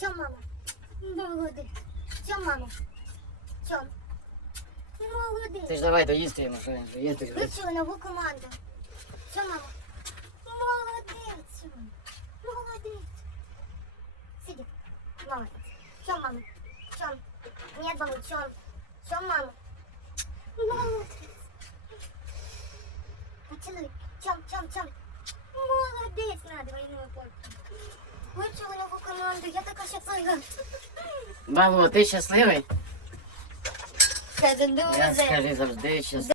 Тьом, мама. Молодець. Тьом, мама. Тьом. Молодець. Ти ж давай доїсти йому, що він доїсти. Включила нову команду. Тьом, мама. Молодець. Молодець. Сиди. Молодець. Тьом, мама. Тьом. Нет, мама, тьом. Тьом, мама. Молодець. Поцілуй. Тьом, тьом, тьом. Молодець. На, двойную польку. Включила нову команду. Я така щаслива. Бабу, ти щасливий? Скажи, Я дуже. скажи завжди щасливий.